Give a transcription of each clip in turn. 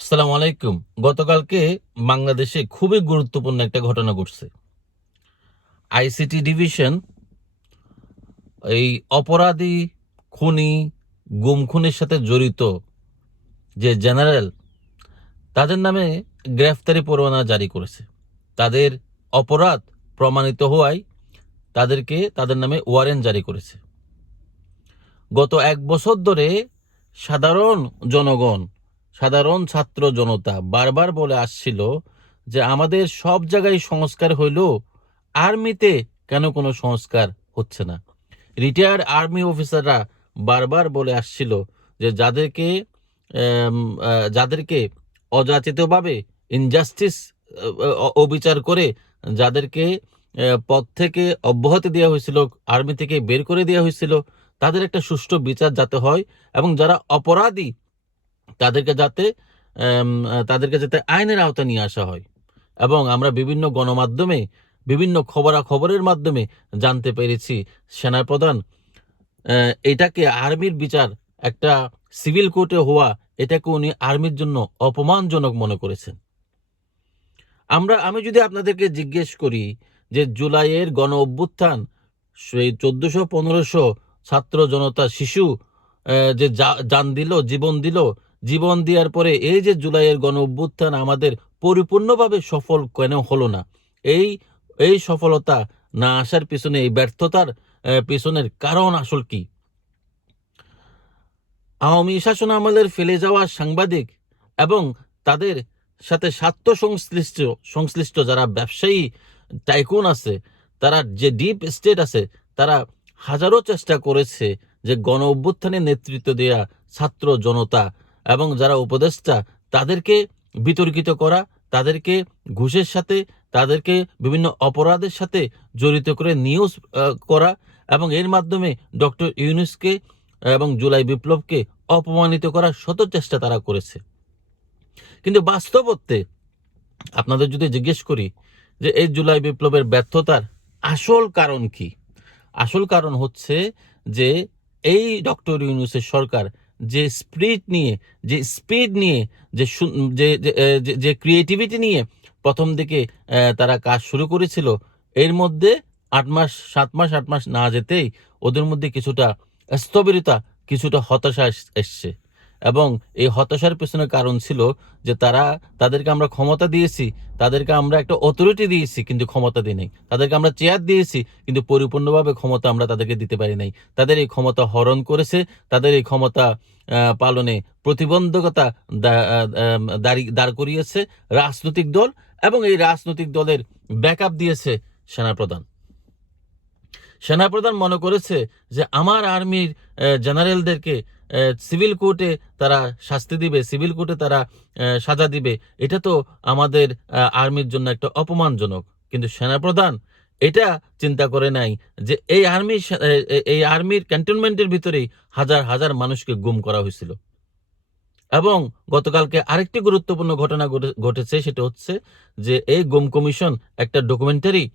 আসসালামু আলাইকুম। গতকালকে বাংলাদেশে খুবই গুরুত্বপূর্ণ একটা ঘটনা ঘটছে। আইসিটি ডিভিশন এই অপরাধী খুনি, গুম খুনের সাথে জড়িত যে জেনারেল, তাদের নামে গ্রেফতারি পরোয়ানা জারি করেছে। তাদের অপরাধ প্রমাণিত হওয়ায় তাদেরকে তাদের নামে ওয়ারেন্ট জারি করেছে। গত এক বছর ধরে সাধারণ জনগণ সাধারণ ছাত্র জনতা বারবার বলে আসছিল যে আমাদের সব জায়গায় সংস্কার হইল, আর্মিতে কেন কোনো সংস্কার হচ্ছে না? রিটায়ার্ড আর্মি অফিসাররা বারবার বলে আসছিল যে যাদেরকে যাদেরকে অযাচিতভাবে ইনজাস্টিস অবিচার করে যাদেরকে পদ থেকে অব্যাহতি দেওয়া হয়েছিল, আর্মি থেকে বের করে দেওয়া হয়েছিল, তাদের একটা সুষ্ঠু বিচার যাতে হয় এবং যারা অপরাধী তাদেরকে যাতে তাদেরকে যাতে আইনের আওতা নিয়ে আসা হয়। এবং আমরা বিভিন্ন গণমাধ্যমে, বিভিন্ন খবরাখবরের মাধ্যমে জানতে পেরেছি, সেনাপ্রধান এটাকে আর্মির বিচার, একটা সিভিল কোর্টে হওয়া, এটাকে উনি আর্মির জন্য অপমানজনক মনে করেছেন। আমরা, আমি যদি আপনাদেরকে জিজ্ঞেস করি যে জুলাইয়ের গণ অভ্যুত্থান, সেই চোদ্দশো পনেরোশো ছাত্র জনতা শিশু যে জান দিল, জীবন দিল জীবন দেওয়ার পরে এই যে জুলাইয়ের গণ অভ্যুত্থান আমাদের পরিপূর্ণভাবে সফল কেন হলো না? এই এই সফলতা না আসার পিছনে এই ব্যর্থতার পিছনের কারণ আসল কি? আওয়ামী শাসন আমলের ফেলে যাওয়া সাংবাদিক এবং তাদের সাথে স্বার্থ সংশ্লিষ্ট সংশ্লিষ্ট যারা ব্যবসায়ী টাইকুন আছে, তারা যে ডিপ স্টেট আছে, তারা হাজারো চেষ্টা করেছে যে গণ অভ্যুত্থানে নেতৃত্ব দেয়া ছাত্র জনতা এবং যারা উপদেষ্টা, তাদেরকে বিতর্কিত করা, তাদেরকে ঘুষের সাথে, তাদেরকে বিভিন্ন অপরাধের সাথে জড়িত করে নিউজ করা এবং এর মাধ্যমে ডক্টর ইউনুসকে এবং জুলাই বিপ্লবকে অপমানিত করার শত চেষ্টা তারা করেছে। কিন্তু বাস্তবত্বে আপনাদের যদি জিজ্ঞেস করি যে এই জুলাই বিপ্লবের ব্যর্থতার আসল কারণ কি? আসল কারণ হচ্ছে যে এই ডক্টর ইউনুসের সরকার যে স্পিরিট নিয়ে, যে স্পিড নিয়ে, যে যে, যে- ক্রিয়েটিভিটি নিয়ে প্রথম দিকে তারা কাজ শুরু করেছিল, এর মধ্যে আট মাস, সাত মাস, আট মাস না যেতেই ওদের মধ্যে কিছুটা স্থবিরতা, কিছুটা হতাশা এস- এসছে। এবং এই হতাশার পেছনে কারণ ছিল যে তারা, তাদেরকে আমরা ক্ষমতা দিয়েছি, তাদেরকে আমরা একটা অথরিটি দিয়েছি, কিন্তু ক্ষমতা দিই নাই। তাদেরকে আমরা চেয়ার দিয়েছি, কিন্তু পরিপূর্ণভাবে ক্ষমতা আমরা তাদেরকে দিতে পারি নাই। তাদের এই ক্ষমতা হরণ করেছে, তাদের এই ক্ষমতা পালনে প্রতিবন্ধকতা দাঁড় করিয়েছে রাজনৈতিক দল এবং এই রাজনৈতিক দলের ব্যাকআপ দিয়েছে সেনাপ্রধান। সেনাপ্রধান মনে করেছে যে আমার আর্মির জেনারেলদেরকে সিভিল কোর্টে তারা শাস্তি দিবে, সিভিল কোর্টে তারা সাজা দিবে। এটা তো আমাদের আর্মির জন্য একটা অপমানজনক। কিন্তু সেনাপ্রধান এটা চিন্তা করে নাই যে এই আর্মি এই আর্মির ক্যান্টনমেন্টের ভিতরেই হাজার হাজার মানুষকে গুম করা হয়েছিল। এবং গতকালকে আরেকটি গুরুত্বপূর্ণ ঘটনা ঘটে- ঘটেছে, সেটা হচ্ছে যে এই গুম কমিশন একটা ডকুমেন্টারি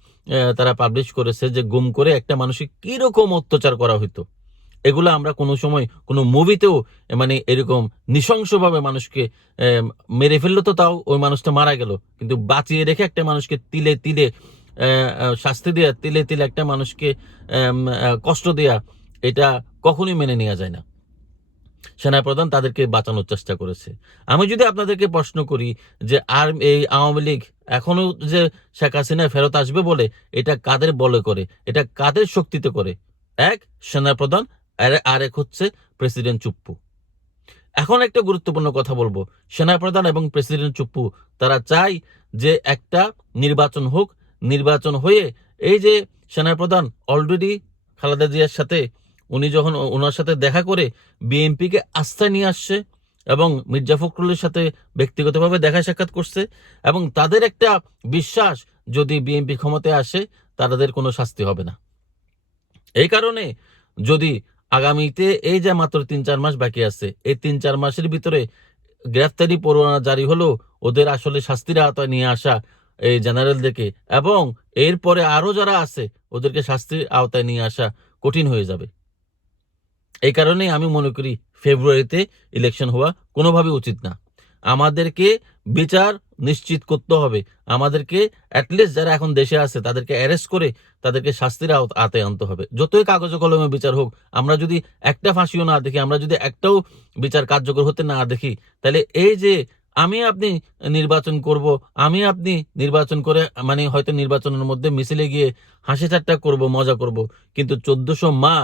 তারা পাবলিশ করেছে যে গুম করে একটা মানুষকে কীরকম অত্যাচার করা হতো এগুলো আমরা কোনো সময় কোনো মুভিতেও মানে এরকম নৃশংসভাবে মানুষকে মেরে ফেলল তো তাও ওই মানুষটা মারা গেল। কিন্তু বাঁচিয়ে রেখে একটা মানুষকে তিলে তিলে শাস্তি দেওয়া তিলে তিলে একটা মানুষকে কষ্ট দেয়া, এটা কখনোই মেনে নেওয়া যায় না। সেনাপ্রধান তাদেরকে বাঁচানোর চেষ্টা করেছে। আমি যদি আপনাদেরকে প্রশ্ন করি যে আর এই আওয়ামী লীগ এখনও যে শেখ হাসিনা ফেরত আসবে বলে এটা কাদের বলে করে? এটা কাদের শক্তিতে করে? এক, সেনাপ্রধান, আর আর এক হচ্ছে প্রেসিডেন্ট চুপ্পু। এখন একটা গুরুত্বপূর্ণ কথা বলব। সেনাপ্রধান এবং প্রেসিডেন্ট চুপ্পু, তারা চায় যে একটা নির্বাচন হোক, নির্বাচন হয়ে এই যে সেনাপ্রধান অলরেডি খালেদা জিয়ার সাথে উনি যখন ওনার সাথে দেখা করে বিএনপিকে আস্থায় নিয়ে আসছে এবং মির্জা ফখরুলের সাথে ব্যক্তিগতভাবে দেখা সাক্ষাৎ করছে এবং তাদের একটা বিশ্বাস, যদি বিএনপি ক্ষমতায় আসে, তাদের কোনো শাস্তি হবে না। এই কারণে যদি আগামীতে এই যে মাত্র তিন চার মাস বাকি আছে, এই তিন চার মাসের ভিতরে গ্রেফতারি পরোয়ানা জারি হলো, ওদের আসলে শাস্তির আওতায় নিয়ে আসা এই জেনারেলদেরকে এবং এরপরে আরও যারা আছে, ওদেরকে শাস্তির আওতায় নিয়ে আসা কঠিন হয়ে যাবে। এই কারণেই আমি মনে করি ফেব্রুয়ারিতে ইলেকশন হওয়া কোনোভাবে উচিত না। আমাদেরকে বিচার নিশ্চিত করতে হবে। আমাদেরকে অ্যাটলিস্ট যারা এখন দেশে আছে, তাদেরকে অ্যারেস্ট করে তাদেরকে শাস্তির আওতায় আনতে হবে। যতই কাগজে কলমে বিচার হোক, আমরা যদি একটা ফাঁসিও না দেখি, আমরা যদি একটাও বিচার কার্যকর হতে না দেখি, তাহলে এই যে আমি আপনি নির্বাচন করব, আমি আপনি নির্বাচন করে মানে হয়তো নির্বাচনের মধ্যে মিছিলে গিয়ে হাসি ঠাট্টা করব, মজা করব, কিন্তু চোদ্দশো মা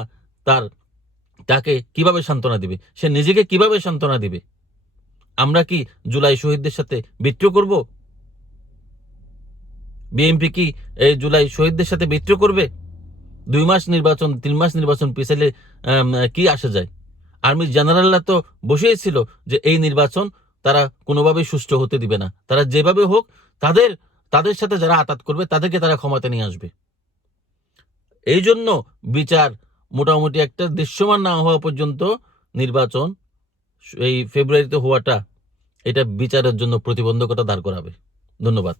তার তাকে কীভাবে সান্ত্বনা দিবে? সে নিজেকে কীভাবে সান্ত্বনা দিবে? আমরা কি জুলাই শহীদদের সাথে বিদ্রোহ করব? বিএনপি কি এই জুলাই শহীদদের সাথে বিদ্রোহ করবে? দুই মাস নির্বাচন তিন মাস নির্বাচন পিছালে আম, কি আসা যায়? আর্মি জেনারেলরা তো বসেই ছিল যে এই নির্বাচন তারা কোনোভাবেই সুষ্ঠু হতে দিবে না। তারা যেভাবে হোক তাদের তাদের সাথে যারা আতাত করবে তাদেরকে তারা ক্ষমতা নিয়ে আসবে। এই জন্য বিচার মোটামুটি একটা দৃশ্যমান না হওয়া পর্যন্ত নির্বাচন এই ফেব্রুয়ারিতে হওয়াটা এটা বিচারের জন্য প্রতিবন্ধকতা দাঁড় করাবে। ধন্যবাদ।